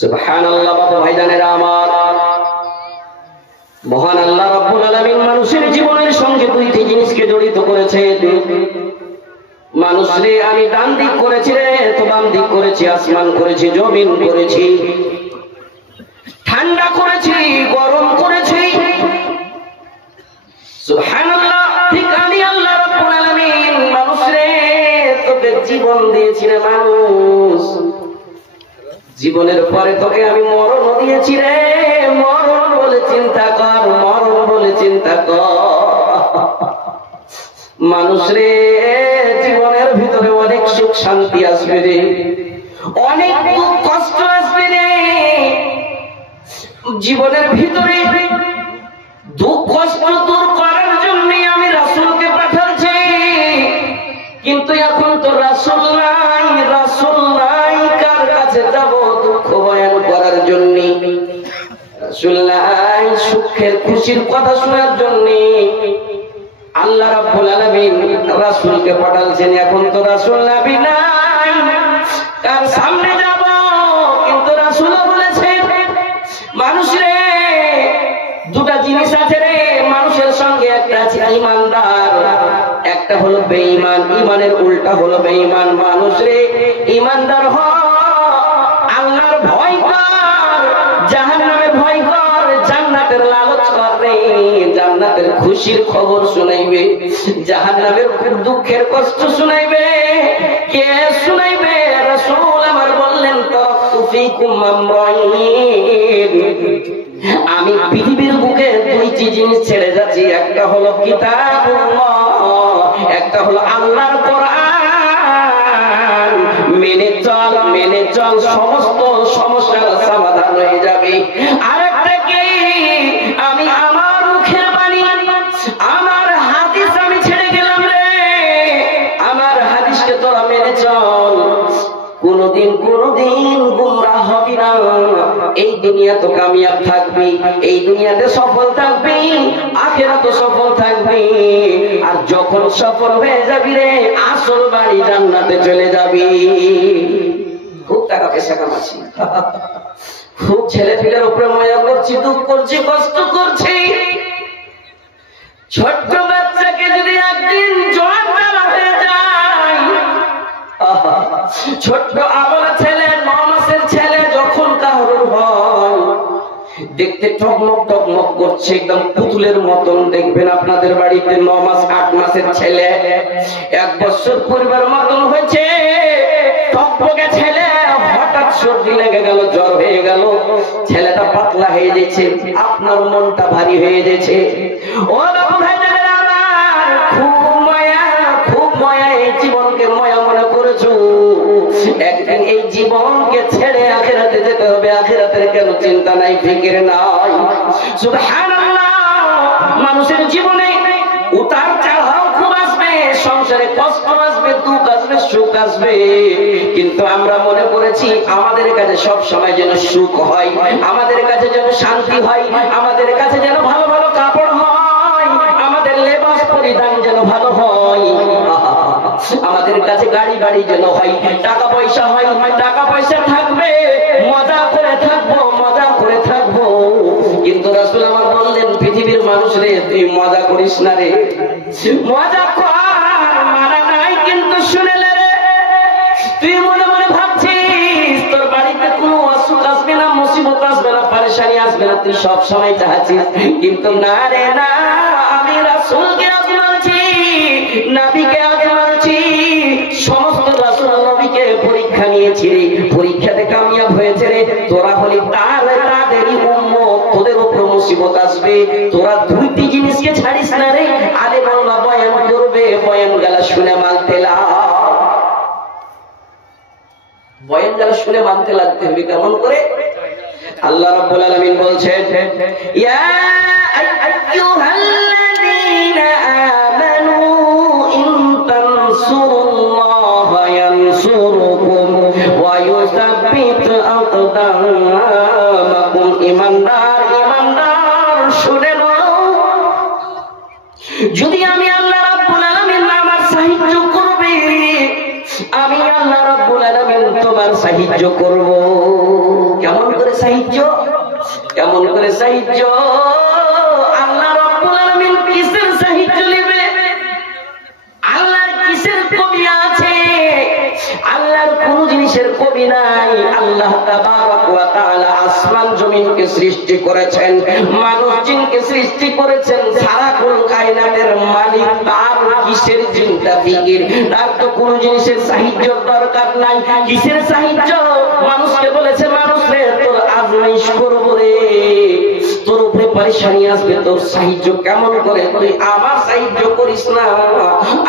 সুবহানাল্লাহ। বাবা ভাইজানেরা আমার, মহান আল্লাহ রাব্বুল আলামিন মানুষের জীবনের সঙ্গে দুইটি জিনিসকে জড়িত করেছেন। মানুষরে আমি ডান দিক করেছি রে, তো বাম দিক করেছি, আসমান করেছি, জমিন করেছি, ঠান্ডা করেছি, গরম করেছি। সুবহানাল্লাহ। ঠিক আমি আল্লাহ রাব্বুল আলামিন মানুষরে তোকে জীবন দিয়েছি রে মানুষ, জীবনের পরে তোকে আমি মরণ দিয়েছি রে। মরণ বলে চিন্তা কর, মরণ বলে চিন্তা কর। মানুষ রে, জীবনের ভিতরে অনেক সুখ শান্তি আসবে রে, অনেক দুঃখ কষ্ট আসবে রে। জীবনের ভিতরে দুঃখ কষ্ট দূর করার জন্য আমি রাসূলকে পাঠাচ্ছি, কিন্তু এখন তো রাসূল নাই, রাসূল নাই, কার কাছে যাব দুঃখ বয়ান করার জন্য? রাসূল নাই, সুখের খুশির কথা শোনার জন্য আল্লাহ রাব্বুল আলামিন রাসূলকে পাঠাচ্ছেন। এখন তো রাসূল নবী নাই, কার সামনে যাব? কিন্তু রাসূল বলেছেন, মানুষ রে, দুটা জিনিস আছে রে মানুষের সঙ্গে, একটা আছে ঈমানদার, একটা হলো বেঈমান। ঈমানের উল্টা হলো বেঈমান। মানুষ রে, ঈমানদার হ, আল্লাহর ভয় কর, জাহান্নামের ভয় কর, জান্নাতের লালচ কর রে। জান্নাতের খুশির খবর শুনাইবে, জাহান্নামের দুঃখের কষ্ট শুনাইবে। কে শুনাইবে? রাসূল আমার বললেন, তারাকতু ফীকুম আমরাইন, আমি পৃথিবীর বুকে দুইটি জিনিস ছেড়ে যাচ্ছি, একটা হলো কিতাবুল্লাহ, একটা হলো আল্লাহর কোরআন। মেনে চল, মেনে চল, সমস্ত সমস্যার সমাধান হয়ে যাবে। আরেকটা কি? আমি আমার মুখের বাণী, আমার হাদিস আমি ছেড়ে গেলাম রে, আমার হাদিসকে তোরা মেনে চল, কোনদিন গুমরাহ হবি না। এই দুনিয়া তো কামিয়াব থাকবি, এই দুনিয়াতে সফল থাকবি, আখিরাতে সফল থাকবি। আর যখন সফল হয়ে যাবি রে, আসল বাড়ি জান্নাতে চলে যাবি। খুব টাকা পয়সা কামাচ্ছি, খুব ছেলে পিলের উপরে মজা করছি, দুঃখ করছি, কষ্ট করছি। ছোট্ট বাচ্চাকে যদি একদিন জোয়ান হয়ে যায়, ছোট্ট আবলা ছেলে, 9 মাসের ছেলে যখন কাহরুর হয়, দেখতে টকমক টকমক করছে, একদম পুতুলের মতন। দেখবেন আপনাদের বাড়িতে 9 মাস 8 মাসের ছেলে 1 বছর পরিবার মতন হয়েছে, টকবকে ছেলে, হঠাৎ সর্দি লেগে গেল, জ্বর হয়ে গেল, ছেলেটা পাতলা হয়ে যাচ্ছে, আপনার মনটা ভারী হয়ে যাচ্ছে। ও বাবু ভাইজানেরা আমার, খুব মায়া, খুব মায়া, এই জীবনকে মায়া মনে করেছো। একদিন এই জীবনকে ছেড়ে আখিরাতে যেতে হবে। আখিরাতের কেন চিন্তা নাই, ফিকির নাই। সুবহানাল্লাহ। মানুষের জীবনে উতার চড়াও খুব আসবে, সংসারে কষ্ট আসবে, দুঃখ আসবে, সুখ আসবে, কিন্তু আমরা মনে করেছি আমাদের কাছে সব সময় যেন সুখ হয়, আমাদের কাছে যেন শান্তি হয়, আমাদের কাছে যেন ভালো ভালো কাপড় হয়, আমাদের লেবাস পরিধান যেন ভালো হয়, আমাদের কাছে গাড়ি বাড়ি যেন হয়, টাকা পয়সা হয়, টাকা পয়সা থাকবে, মজা করে থাকবো, মজা করে থাকবো। কিন্তু রাসূল আমার বললেন, পৃথিবীর মানুষ রে, তুই মজা করিস না রে, মজা কর, মানা নাই, কিন্তু শুনে রে, তুই মনে মনে ভাবছিস তোর বাড়িতে কোনো অসুখ আসবে না, মুসিবত আসবে না, পরেশানি আসবে না, তুই সব সময় চাচ্ছিস, কিন্তু না রে না। আমি রাসূলকে আজ মানছি, নবীকে আজ মানছি, সমস্ত রাসূল নবীকে পরীক্ষা নিয়েছি রে, পরীক্ষাতে কামিয়াব হয়েছে রে। তোরা হলি তাদেরই উম্মত, তোদের উপর মুসিবত আসবে, তোরা দুইটি জিনিসকে ছাড়িস না রে। আলেম আল্লাহ বয়ান করবে, বয়ান গালা শুনে মানতে লাগ, বয়ান গালা শুনে মানতে লাগতে হবে। কেমন করে? আল্লাহ রাব্বুল আলামিন বলছেন, ইয়া আইয়ুহাল্লাযীনা আমানু ইন তানসুরুল্লাহা ইয়ানসুরুকুম ওয়া ইউসাব্বিত আকদামাকুম। ঈমানদার, ঈমানদার শুনে নাও, যদি আমি আল্লাহ রাব্বুল আলামিন আমার সাহায্য করবে, আমি আল্লাহ রাব্বুল আলামিন তোমার সাহায্য করব। কেমন কেমন করে সাহায্য? আল্লাহ রাব্বুল আলামিন কিসের সাহায্য নেবে? আল্লাহর কিসের কমি আছে? আল্লাহর কোন জিনিসের কমি নাই। আল্লাহ তাবারক ওয়া তাআলা আসমান জমিনকে সৃষ্টি করেছেন, মানুষ জিনকে সৃষ্টি করেছেন। সারা কুল কায়নাতের মালিক, তার কিসের চিন্তা ফিকির? তার তো কোন জিনিসের সাহায্য দরকার নাই। কিসের সাহায্য? মানুষকে বলেছে, মানুষ রে তোর আজমাইশ করব রে, তোর উপরে পরেশানি আসবে, তোর সাহায্য কেমন করে? তুই আমার সাহায্য করিস না,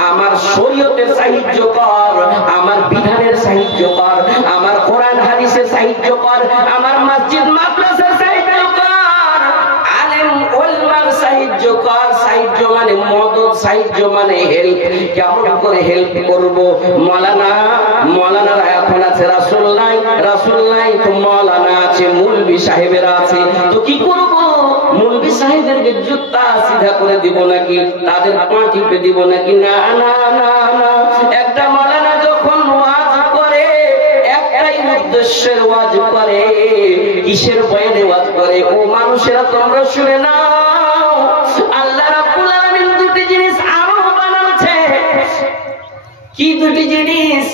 আমার শরীয়তের সাহায্য কর, আমার বিধানের সাহায্য কর, আমার কোরআন হাদিসের সাহায্য কর, আমার মসজিদ মাদ্রাসার সাহায্য কর, আলেম ওলামার সাহায্য কর। সাহায্য মানে মদদ, সাহায্য মানে হেল্প। কেমন করে হেল্প করব? মৌলানারা এখন আছে, রাসূল নাই, রাসূল নাই তো মৌলানা আছে, মৌলভী সাহেবেরা আছে, তো কি করব? মৌলভী সাহেবদেরকে জুতা সিধা করে দিব নাকি? তাদের পা টিপে দিব নাকি? না না না না। একটা মৌলানা যখন ওয়াজ করে, একটাই উদ্দেশ্যের ওয়াজ করে। কিসের বয়ানে ওয়াজ করে? ও মানুষেরা তোমরা শুনে নাও, আল্লাহ রাব্বুল আলামিন দুটি জিনিস আরো বানাচ্ছে। কি দুটি জিনিস?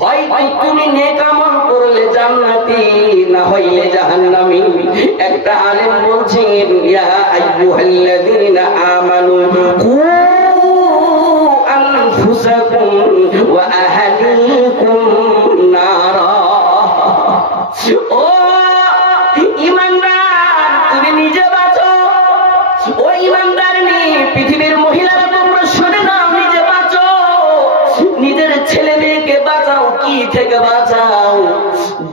হয়তো তুমি নেক আমল করলে জান্নাতি, না হইলে জাহান্নামী। একটা আলেম বলছেন, ইয়া আইয়ুহাল্লাযীনা আমানু কু আনফুসাকুম ওয়া আহলিকুম নারা। ও ঈমানদার, তুমি নিজে বাঁচো। ও ঈমানদারনি, পৃথিবীর মহিলারা তোমরা শুনে নাও, নিজে বাঁচো, নিজের ছেলে মেয়েকে বাঁচাও। কি থেকে বাঁচাও?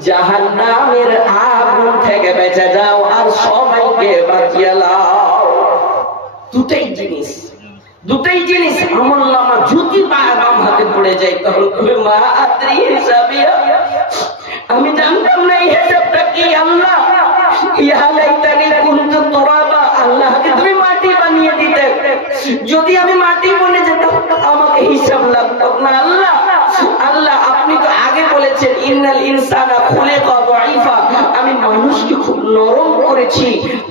জাহান্নামের আগুন থেকে বেঁচে যাও, আর সবাইকে বাঁচিয়ে লাও। দুটাই জিনিস, দুটাই জিনিস। আমলনামা যদি বাম হাতে পড়ে যায়, তখন তুমি মা আদ্রি হিসাবিয়া, আমি জানতাম না এই হিসাবটা কি। আল্লাহ, ইয়া লাইতানি কুনতু তুরাবা, আল্লাহকে তুমি মাটি বানিয়ে দিতে। যদি আমি মাটি বনে যেতাম, আমাকে হিসাব লাগতো না। আল্লাহ, আল্লাহ আপনি তো আগে বলেছেন, ইন্নাল ইনসানা খুলিকা দাঈফা, আমি মানুষকে খুব নরম করেছি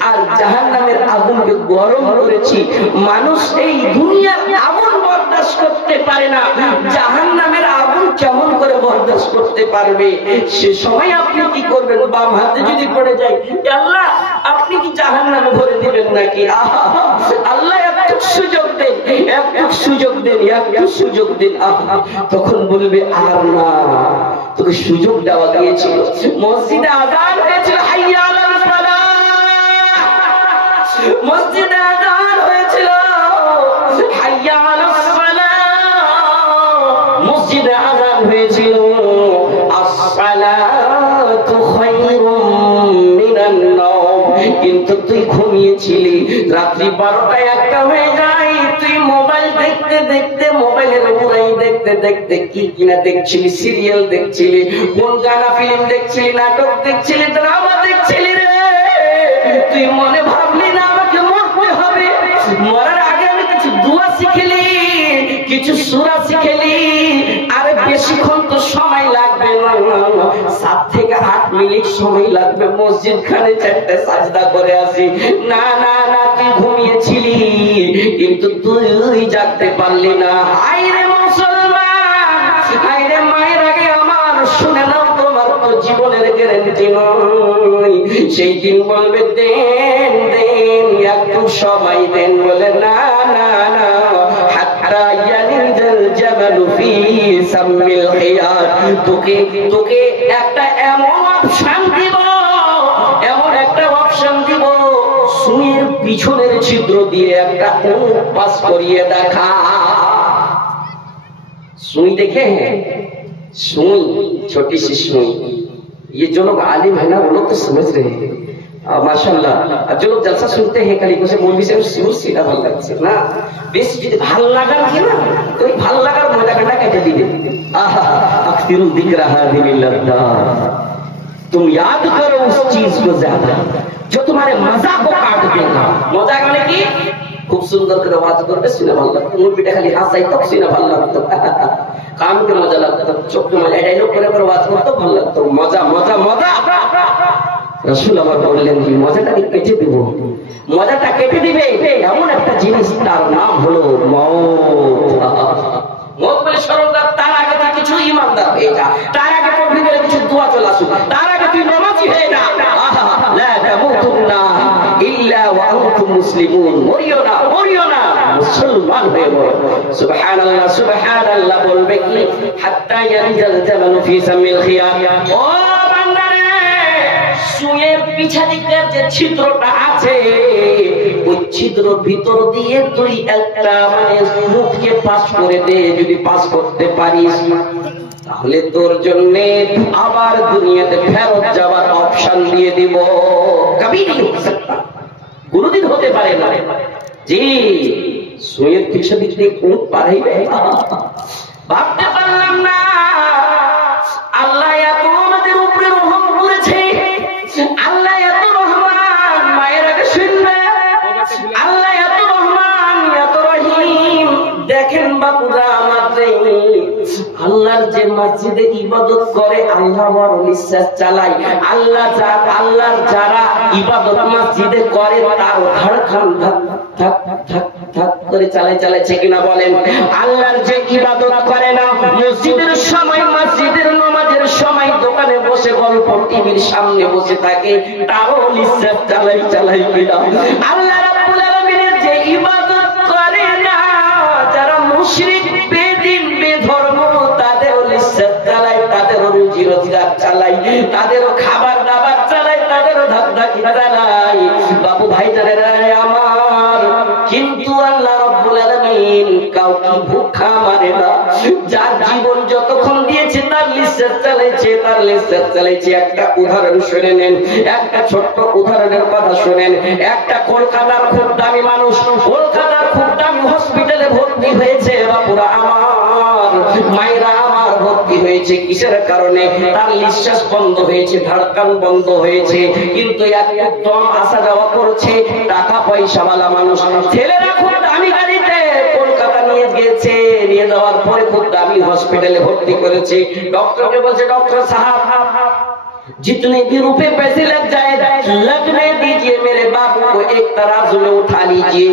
আর জাহান্নামের আগুনকে গরম করেছি। মানুষ এই দুনিয়ার আগুন বরদাস্ত করতে পারে না, জাহান্নামের আগুন কেমন করে বরদাস্ত করতে পারবে? সে সময় আপনি কি করবেন? বাম হাতে যদি পড়ে যায়, আল্লাহ আপনি কি জাহান্নামে ভরে দিবেন নাকি? আল্লাহ একটু সুযোগ দেন, একটু সুযোগ দেন, একটু সুযোগ দেন। তখন বলবে, আর না, তোকে সুযোগ দেওয়া গিয়েছিল। মসজিদে আযান হয়েছিল, হাইয়া আলাল ফালাহ। মসজিদে আযান হয়েছিল, হাইয়া আলাস সালাহ। মসজিদে আযান হয়েছিল, আসসালাতু খায়রুম মিনান নাওম। কিন্তু তুই ঘুমিয়েছিলি। রাত্রি 12টায় 1টা হয়ে যায়, তুই মোবাইল দেখতে দেখতে, মোবাইলের উড়াই দেখতে দেখতে কি কিনা দেখছিলি? সিরিয়াল দেখছিলি, কোন গানা ফিল্ম দেখছিলি, নাটক দেখছিলি, ড্রামা দেখছিলি রে। তুই মনে ভাবলি না আমাকে মরতে হবে? মরার আগে আমি কিছু দোয়া শিখেলি, কিছু সূরা শিখেলি। আরে বেশিক্ষণ তো সময় লাগবে না, 7 থেকে 8 মিনিট সময় লাগবে। মসজিদ খানে 4টে সাজদা করে আসি। না না না, তুই ঘুমিয়েছিলি, কিন্তু তুই জাগতে পারলি না। হায়রে মুসলমান, হায়রে মায়ের আগে আমার শুনে নাও, তোমার তো জীবনের গ্যারান্টি নয়। সেই দিন বলবে, দেন দেন, একটু সময় দেন। বলে না না না, হাত্তা ইয়ালিজাল জামালু ফি সামিল খিয়ার। তোকে একটা এমন অপশন দিব, এমন একটা অপশন দিব, সুইয়ের পিছনের ছিদ্র দিয়ে একটা উট পাস করিয়ে দেখা। सुई देखे हैं? सुई, छोटी सी सुई। ये जो लोग आलिम है ना, वो लोग तो समझ रहे हैं माशाल्लाह। जो लोग जलसा सुनते हैं कली को से मौलवी से सुर सीधा ভালো লাগছে না, বেশ যদি ভালো লাগার কি না, ওই ভালো লাগার মজা কাটা কেটে দিবে। আহা अक्सर दिख रहा है मिलता, तुम याद करो उस चीज को ज्यादा जो तुम्हारे मजा को काट देगा। मजा মানে কি? খুব সুন্দর করে ওয়াজ করবে, শুনে ভালো লাগতো। মুরবিটা খালি হাসাই তো, শুনে ভালো লাগতো। কানকে মজা লাগতো, চোখকে মজা, ডায়লগ করে করে ওয়াজ করতে ভালো লাগতো। মজা মজা মজা। রাসূল আমার বললেন যে মজাটাকে কেটে দেব, মজাটা কেটে দিবে এমন একটা জিনিস, তার নাম হলো মওত। মওত বলে স্মরণদার, তার আগে তুই কিছু ইমানদার হয়ে যা, তার আগে তোর ভিতরে কিছু দোয়া চলে আসুক, তার আগে তুই নামাজি হয়ে যা। লা তামুতুন্না ইল্লা ওয়া আনতুম মুসলিমুন, মরিও না, মরিও না, মুসলমান হয়ে মরো। সুবহানাল্লাহ, সুবহানাল্লাহ বলবে কি? হাত্তা ইয়ানজাল জামালু ফি সামিল খিয়াম। ও বান্দারে, সুয়ের পিছা দিকের যে ছিদ্রটা আছে, ওই ছিদ্র ভিতর দিয়ে তুই একটা মুখকে পাস করে দে। যদি পাস করতে পারিস তাহলে তোর জন্য আবার দুনিয়াতে ফেরত যাওয়ার অপশন দিয়ে দিব। কবি नहीं हो सकता, কোনদিন হতে পারে না। জি, সুয়ের পিছা দিক দিয়ে কোন পারাইবে, ভাবতে পারলাম না। আল্লাহ এত আমাদের উপরে রহম করেছে, আল্লাহ এত রহমান। মায়ের আগে শুনবে, আল্লাহ এত রহমান, এত রহিম। দেখেন বাপুরা, আমাদের আল্লাহর যে মসজিদে ইবাদত করে, আল্লাহ বড় নিঃশ্বাস চালায়। আল্লাহর যারা ইবাদত মসজিদে করে, তার ধড়কন ধক ধক ধক ধক করে চালাচ্ছে কিনা বলেন? আল্লাহর যে ইবাদত করে না, মসজিদের সময়, মসজিদের নামাজের সময় দোকানে বসে গল্প, টিভির সামনে বসে থাকে, তারও নিঃশ্বাস চালাই কিনা? আল্লাহ রাব্বুল আলামিনের যে ইবাদত করে না, যারা মুশরিক, বেদিন, বেধর্ম, তাদেরও নিঃশ্বাস চালায়, তাদেরও রুজি রোজগার চালায়, তাদেরও খাবার দাবার চালায়, তাদেরও ধাক্কি চালায়। বাবু ভাই জানেরা আমার, কিন্তু আল্লাহ রাব্বুল আলামিন কাউকে ভুখা মারে না। যার জীবন যতক্ষণ দিয়েছে তার নিঃশ্বাস চালাইছে, তার নিঃশ্বাস চালাইছে। একটা উদাহরণ শুনে নেন, একটা ছোট্ট উদাহরণের কথা শুনেন। একটা কলকাতার খুব দামি মানুষ, কলকাতার খুব দামি হসপিটালে ভর্তি হয়েছে। বাপুরা আমার, মায়েরা আমার, ভর্তি হয়েছে কিসের কারণে? তার নিঃশ্বাস বন্ধ হয়েছে, ধড়কন বন্ধ হয়েছে, কিন্তু একদম আসা যাওয়া করছে। টাকা পয়সাওয়ালা মানুষ, ছেলেরা খুব দামি গাড়িতে কলকাতা নিয়ে গেছে, নিয়ে যাওয়ার পরে খুব দামি হসপিটালে ভর্তি করেছে। डॉक्टर বলছে, डॉक्टर साहब जितने भी रुपए पैसे लग जाए लगने दीजिए, मेरे बाबू को एक तराजू में उठा लीजिए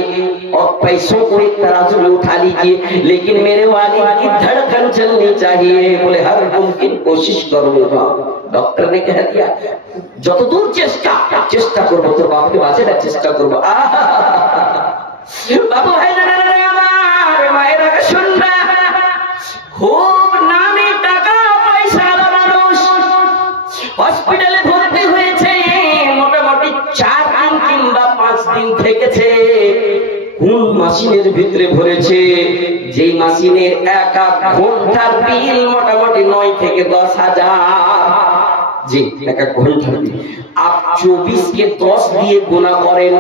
और पैसों को एक तराजू में उठा लीजिए, लेकिन मेरे वालिद की धड़कन चलनी चाहिए। बोले हर मुमकिन कोशिश करूंगा। डॉक्टर ने कह दिया, যত দূর চেষ্টা করবো, তোর বাপকে বাঁচানোর চেষ্টা করবো। বাবু ভাই আমার, মায়ের আগে শুনবা, খুব নামি টাকা পয়সাওয়ালা মানুষ হসপিটালে ভর্তি হয়েছে। মোটামুটি 4 দিন কিংবা 5 দিন থেকেছে। কোন মেশিনের ভিতরে ভরেছে? যে মেশিনের এক ঘন্টার বিল মোটামুটি 9 থেকে 10,000। জি, এক ঘন্টার বিল। आप 24 के 10 দিয়ে গুণা করেন,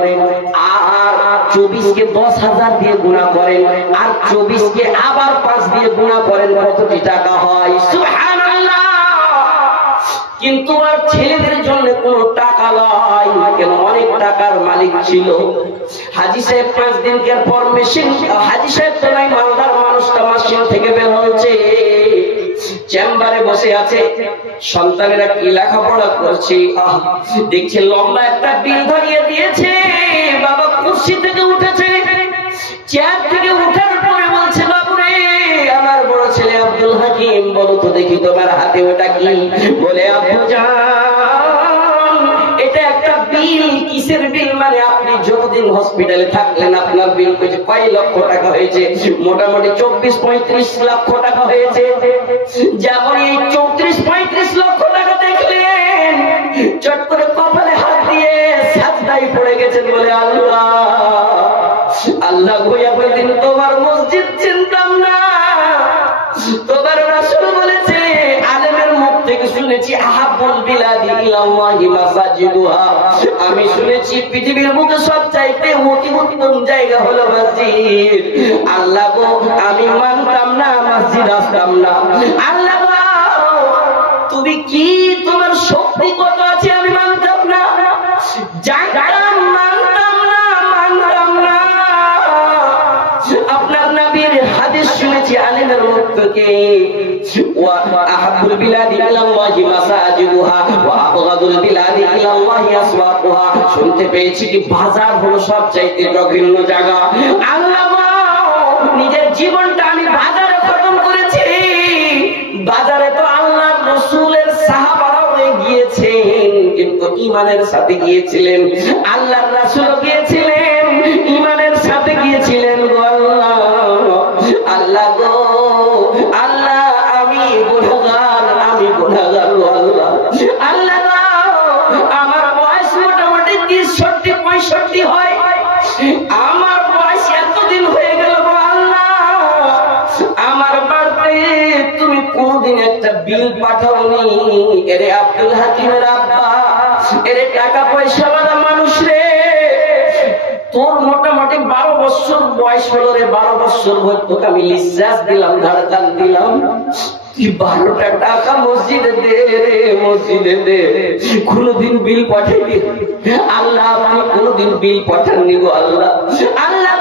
আর 24 के 10,000 দিয়ে গুণা করেন, আর 24 के আবার 5 দিয়ে গুণা করেন, কতটি টাকা হয়? সুবহানাল্লাহ। কিন্তু আর ছেলেদের জন্য কোনো টাকা নয়, কেন? অনেক টাকার মালিক ছিল। হাজী সাহেব 5 দিনকার পর মেশিন, হাজী সাহেব তো নাই, মালদার মানুষটা মেশিন থেকে বের হচ্ছে, চেম্বারে বসে আছে। সন্তানেরা কি লেখাপড়া করছে, দেখছে লম্বা একটা বিল ধরিয়ে দিয়েছে। বাবা কুর্সি থেকে উঠেছে, চেয়ার থেকে উঠার পরে বলছে, বাবু রে, আমার বড় ছেলে আব্দুল হাকিম, বলো তো দেখি তোমার হাতে ওটা কি? বলে, আব্বু জান, এটা একটা বিল। কিসের বিল? মানে আপনি যতদিন হসপিটালে থাকলেন আপনার বিল হয়েছে কয় লক্ষ টাকা হয়েছে? মোটামুটি 24-35 লক্ষ টাকা হয়েছে। যেমন এই 34-35 লক্ষ টাকা দেখলেন, চট করে কপালে হাত দিয়ে সাজদায় পড়ে গেছেন। বলে, আল্লাহ আল্লাহ গোয়া দিন তোমার মসজিদ চিনতাম না, তোমার রাসূল বলেছে, আলেমের মুখ থেকে শুনেছি, আহাবুল বিলাদি ইলাল্লাহি মাসাজিদুহা, আমি শুনেছি পৃথিবীর বুকে সবচাইতে অতি উত্তম জায়গা হলো মসজিদ। আল্লাহ গো, আমি মানতাম না, মসজিদ আসতাম না। আল্লাহ গো, তুমি কি, তোমার শক্তি কত আছে আমি মানতাম না, জানতাম, মানতাম না। আপনার নবীর হাদিস শুনেছি আলেমের মুখ থেকে, ওয়া আহাবুল বিলাদি ইলাল্লাহি মাসাজিদুহা ওয়া আবগাদুল বিলাদি ইলাল্লাহি আসওয়াকুহা। শুনতে পেয়েছি কি বাজার হলো সবচাইতে জঘন্য জায়গা। আল্লাহ নিজের জীবনটা আমি বাজারে খতম করেছি। বাজারে তো আল্লাহর রাসূলের সাহাবারাও গিয়েছেন, কিন্তু ঈমানের সাথে গিয়েছিলেন। আল্লাহর রাসূলও গিয়েছিলেন, ঈমানের সাথে গিয়েছিলেন। গো আল্লাহ, আল্লাহ গো আল্লাহ, আমি গুনাহগার, আমি গুনাহগার। গো আল্লাহ, আল্লাহ আমার বয়স মোটামুটি 30-65 হয়। আমার বয়স এতদিন হয়ে গেল। গো আল্লাহ, আমার বাড়িতে তুমি কোনদিন একটা বিল পাঠাওনি। এরে আব্দুল হাকিমের আব্বা, এরে টাকা পয়সাওয়ালা মানুষ রে, তোর মোটামুটি 12 বছর বয়স হলো রে। 12 বছর বয়স তোকে আমি লিসাস দিলাম, ধারদান দিলাম, তুই 12টা টাকা মসজিদে দে রে, মসজিদে দে। কোনদিন বিল পাঠাইনি আল্লাহ, আপনি কোনদিন বিল পাঠাননি। গো আল্লাহ, আল্লাহ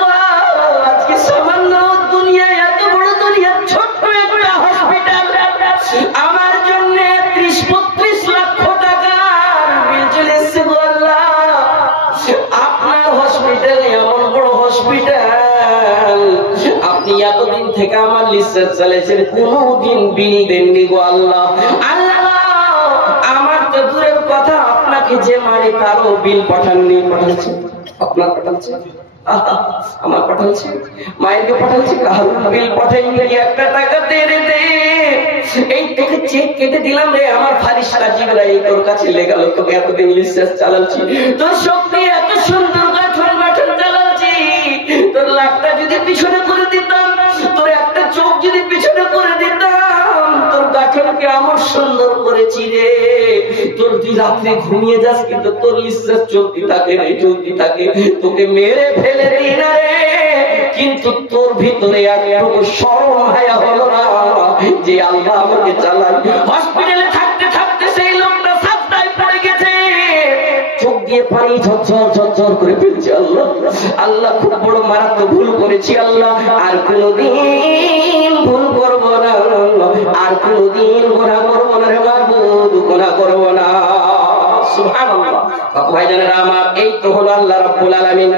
আজকে সামান্য দুনিয়ায়, এত বড় দুনিয়া, ছোট্ট একটা হসপিটাল, আমার জন্য 30-35 লক্ষ টাকার বিল চলে এসছে। গো আল্লাহ, আপনার হসপিটাল এমন বড় হসপিটাল, আপনি এতদিন থেকে আমার লিস্ট চালাইছেন, কোনদিন বিল দেননি। গো আল্লাহ, আল্লাহ আমার তো দূরের কথা, আপনাকে যে মানে তারও বিল পাঠাননি। পাঠাচ্ছেন আপনার, পাঠাচ্ছেন আমার, পাঠাচ্ছেন মায়েরকে, পাঠাচ্ছি কারণ বিল পাঠাইনি। একটা টাকা দে রে দে, এই তোকে চেক কেটে দিলাম রে, আমার ফারিস্তা জিবরাইল তোর কাছে লেগালো, তোকে এতদিন লিস্ট চালাচ্ছি, তোর শক্তি এত সুন্দর গঠন চালাচ্ছি, তোর লাখটা যদি পিছনে করে দিতাম, তোর একটা চোখ যদি পিছনে করে দিতাম, তোর গঠনকে আমার সুন্দর করেছি রে। তোর তুই রাত্রে ঘুমিয়ে যাস, কিন্তু তোর লিস্ট চলতে থাকে রে, চলতে থাকে। তোকে মেরে ফেলে দিই না রে, কিন্তু তোর ভিতরে একটুকু শরম হায়া হলো না যে আল্লাহ আমাকে চালান। হসপিটালে থাকতে থাকতে সেই লোকটা সাজদায় পড়ে গেছে, চোখ দিয়ে পানি ঝরঝর করে ফেলছে। আল্লাহ, আল্লাহ খুব বড় মারাত্মক ভুল করেছি আল্লাহ, আর কোনদিন ভুল করব না, আর কোনদিন গুনাহ করব না রে মাবুদ, গুনাহ করব না। সুবহানাল্লাহ। ভাইজানেরা আমার, এই তো হলো আল্লাহ রাব্বুল আলামিন।